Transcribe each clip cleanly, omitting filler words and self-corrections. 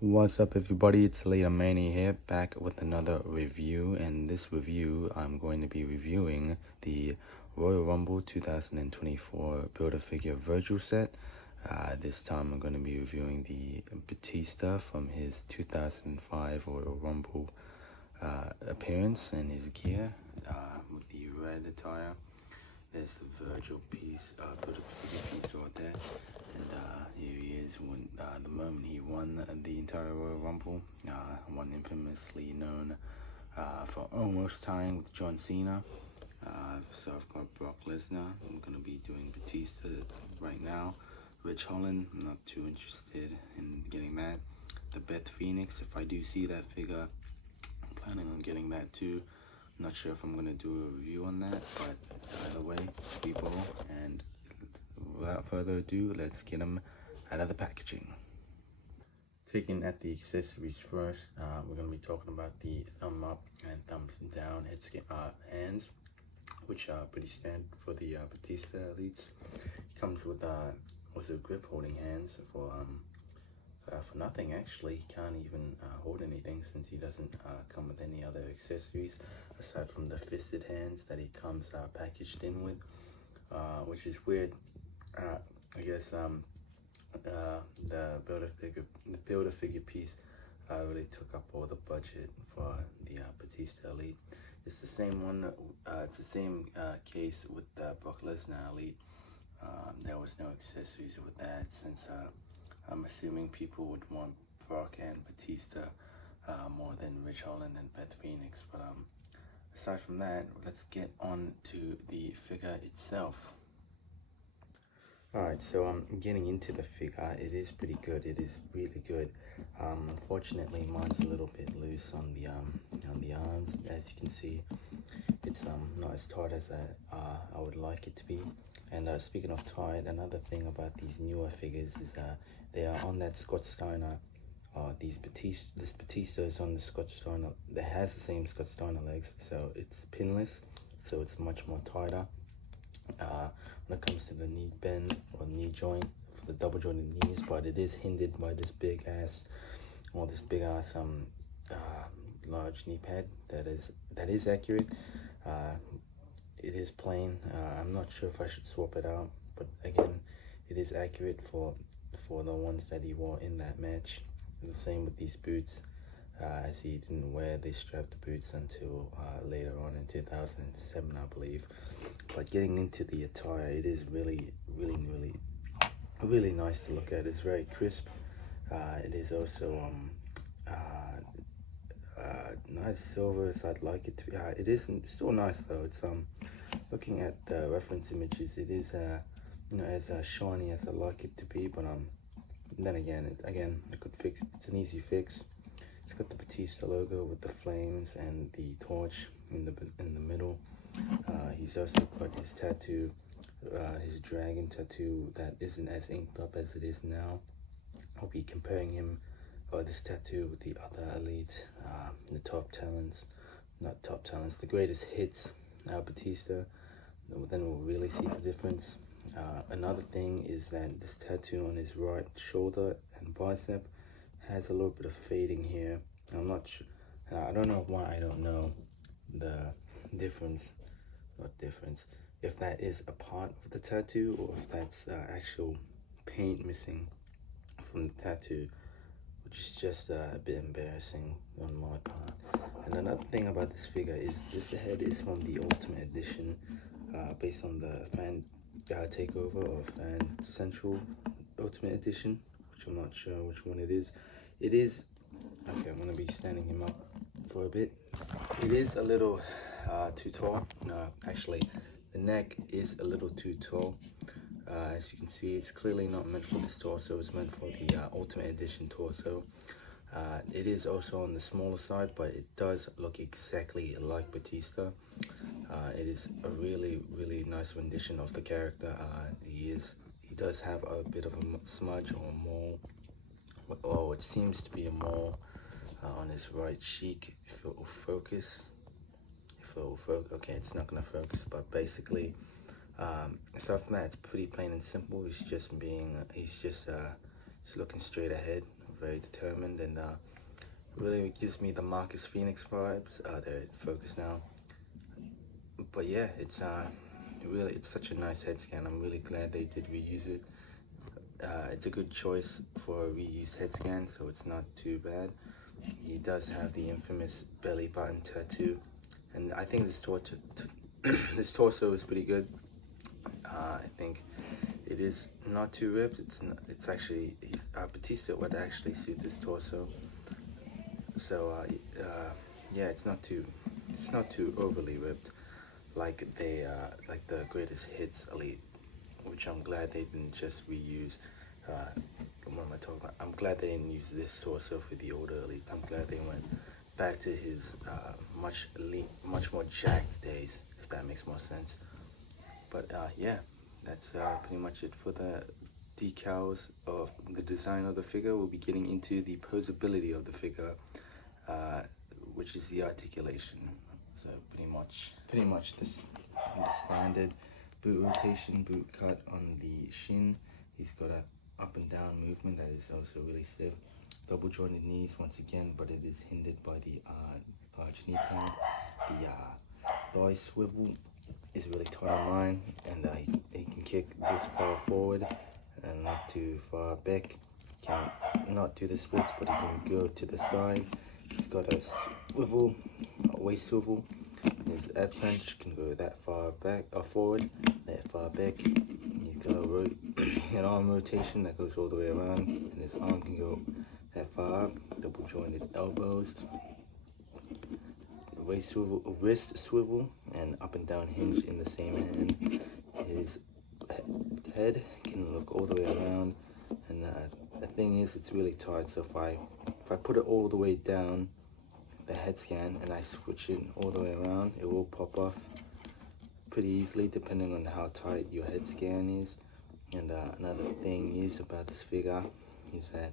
What's up, everybody? It's Leader Manny here, back with another review. And this review, I'm going to be reviewing the Royal Rumble 2024 Build-A-Figure Virgil set. This time I'm going to be reviewing the Batista from his 2005 Royal Rumble appearance and his gear with the red attire. There's the Virgil piece, Build-A-Figure piece right there. And here he is when the moment he won the entire Royal Rumble, one infamously known for almost tying with John Cena. So I've got Brock Lesnar. I'm going to be doing Batista right now. Rich Holland, I'm not too interested in getting that. The Beth Phoenix, if I do see that figure, I'm planning on getting that too. I'm not sure if I'm going to do a review on that, but either way, people, and without further ado, let's get them out of the packaging. Taking at the accessories first, we're going to be talking about the thumb up and thumbs down hands, which are pretty standard for the Batista Elites. It comes with also grip holding hands for nothing actually. He can't even hold anything since he doesn't come with any other accessories aside from the fisted hands that he comes packaged in with, which is weird. I guess the Build-A-Figure piece really took up all the budget for the Batista Elite. It's the same one. It's the same case with the Brock Lesnar Elite. There was no accessories with that, since I'm assuming people would want Brock and Batista more than Rich Holland and Beth Phoenix. But aside from that, let's get on to the figure itself. Alright, so I'm getting into the figure. It is pretty good. It is really good. Unfortunately, mine's a little bit loose on the arms. As you can see, it's not as tight as I would like it to be. And speaking of tight, another thing about these newer figures is they are on that Scott Steiner. This Batista is on the Scott Steiner. That has the same Scott Steiner legs, so it's pinless, so it's much more tighter. When it comes to the knee bend or knee joint for the double jointed knees, but it is hindered by this big ass large knee pad that is accurate. It is plain. I'm not sure if I should swap it out, but again, it is accurate for the ones that he wore in that match. And the same with these boots, as he didn't wear the strapped boots until later on in 2007, I believe. But getting into the attire, it is really nice to look at. It's very crisp. It is also nice silver as I'd like it to be. It isn't still nice though. It's looking at the reference images, it is as shiny as I'd like it to be. But then again, I could fix it. It's an easy fix. It's got the Batista logo with the flames and the torch in the middle. He's also got his tattoo, his dragon tattoo, that isn't as inked up as it is now. I'll be comparing him, this tattoo, with the other elites, the the greatest hits, Batista. Then we'll really see the difference. Another thing is that this tattoo on his right shoulder and bicep has a little bit of fading here. I'm not sure. I don't know why. I don't know the difference. If that is a part of the tattoo or if that's actual paint missing from the tattoo, which is just a bit embarrassing on my part. And another thing about this figure is this head is from the Ultimate Edition, based on the fan takeover or Fan Central Ultimate Edition, which I'm not sure which one it is. It is, okay, I'm going to be standing him up for a bit. It is a little too tall. Actually, the neck is a little too tall. As you can see, it's clearly not meant for this torso. It's meant for the Ultimate Edition torso. It is also on the smaller side, but it does look exactly like Batista. It is a really nice rendition of the character. He does have a bit of a smudge or a mole. Oh, it seems to be a mole on his right cheek. If it will focus. Okay, it's not gonna focus, but basically, aside from that, it's pretty plain and simple. He's just looking straight ahead very determined, and really gives me the Marcus Phoenix vibes. They're focused now, but yeah, it's such a nice head scan. I'm really glad they did reuse it. It's a good choice for a reused head scan, so it's not too bad. He does have the infamous belly button tattoo, and I think this torso is pretty good. I think it is not too ripped. It's actually Batista would actually suit this torso. So yeah, it's not too overly ripped like like the Greatest Hits Elite, which I'm glad they didn't just reuse. What am I talking about? I'm glad they didn't use this torso for the older Elite. I'm glad they went back to his much more jacked days, if that makes more sense. But yeah, that's pretty much it for the decals of the design of the figure. We'll be getting into the posability of the figure, which is the articulation. So pretty much the standard boot rotation, boot cut on the shin. He's got a up and down movement that is also really stiff. Double jointed knees once again, but it is hindered by the large knee pad. The thigh swivel is really tight on mine, and he can kick this far forward and not too far back. Can not do the splits, but he can go to the side. He's got a swivel, a waist swivel. His ab cinch can go that far back or forward, that far back. He's got an arm rotation that goes all the way around, and his arm can go that far up. Double jointed elbows, waist swivel, wrist swivel, and up and down hinge in the same hand. His head can look all the way around, and the thing is, it's really tight. So if I put it all the way down, the head scan, and I switch it all the way around, it will pop off pretty easily depending on how tight your head scan is. And another thing is about this figure is that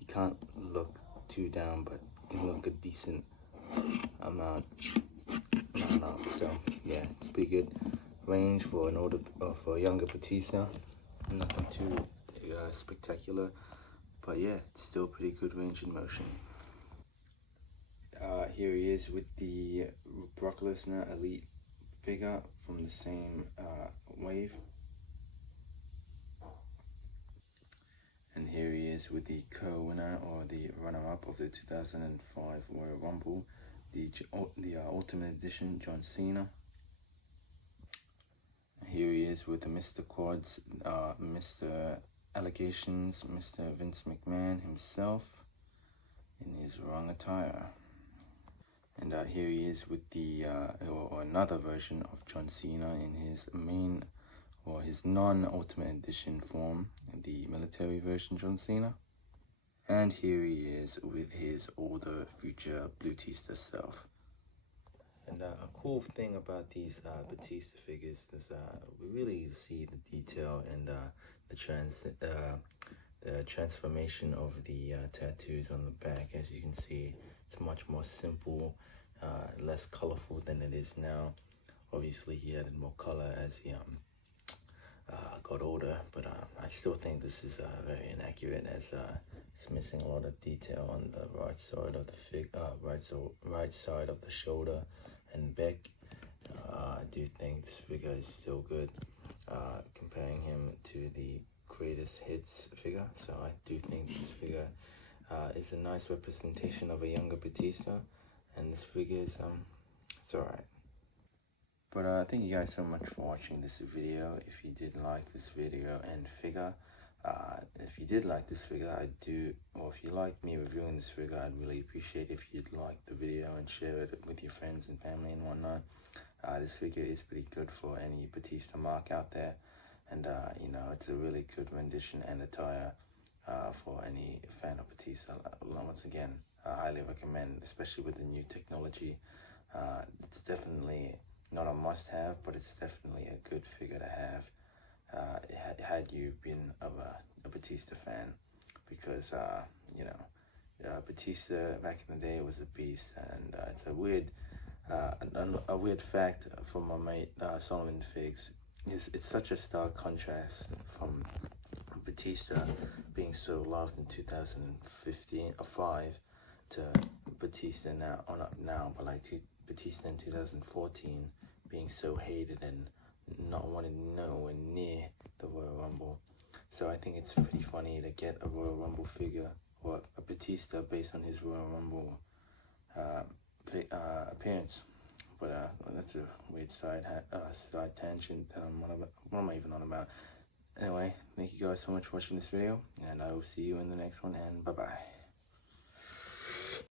you can't look too down, but you can look a decent amount up. So yeah, it's pretty good range for for a younger Batista. Nothing too spectacular, but yeah, it's still pretty good range in motion. Here he is with the Brock Lesnar Elite figure from the same wave. And here he is with the co-winner or the runner-up of the 2005 Royal Rumble, the Ultimate Edition, John Cena. Here he is with the Mr. Quads, Mr. Allegations, Mr. Vince McMahon himself in his wrong attire. And here he is with the or another version of John Cena in his main or his non-Ultimate Edition form, the military version John Cena. And here he is with his older future Batista self. And a cool thing about these Batista figures is we really see the detail and the transformation of the tattoos on the back. As you can see, it's much more simple, less colorful than it is now. Obviously, he added more color as he got older, but I still think this is very inaccurate, as it's missing a lot of detail on the right side of the right side of the shoulder and back. I do think this figure is still good, comparing him to the Greatest Hits figure. So I do think this figure is a nice representation of a younger Batista, and this figure is it's alright. But thank you guys so much for watching this video. If you did like this video and figure, if you did like this figure, or if you liked me reviewing this figure, I'd really appreciate if you'd like the video and share it with your friends and family and whatnot. This figure is pretty good for any Batista mark out there, and you know, it's a really good rendition and attire for any fan of Batista. Once again, I highly recommend, especially with the new technology. It's definitely not a must-have, but it's definitely a good figure to have had you been a Batista fan, because you know, Batista back in the day was a beast. And it's a weird fact from my mate Solomon Figs. It's such a stark contrast from Batista being so loved in 2015 or 5 to Batista now, or not now, but like Batista in 2014 being so hated and not wanting nowhere near the Royal Rumble. So I think it's pretty funny to get a Royal Rumble figure or a Batista based on his Royal Rumble appearance. But that's a weird side tangent. What am I even on about? Anyway, thank you guys so much for watching this video, and I will see you in the next one, and bye-bye.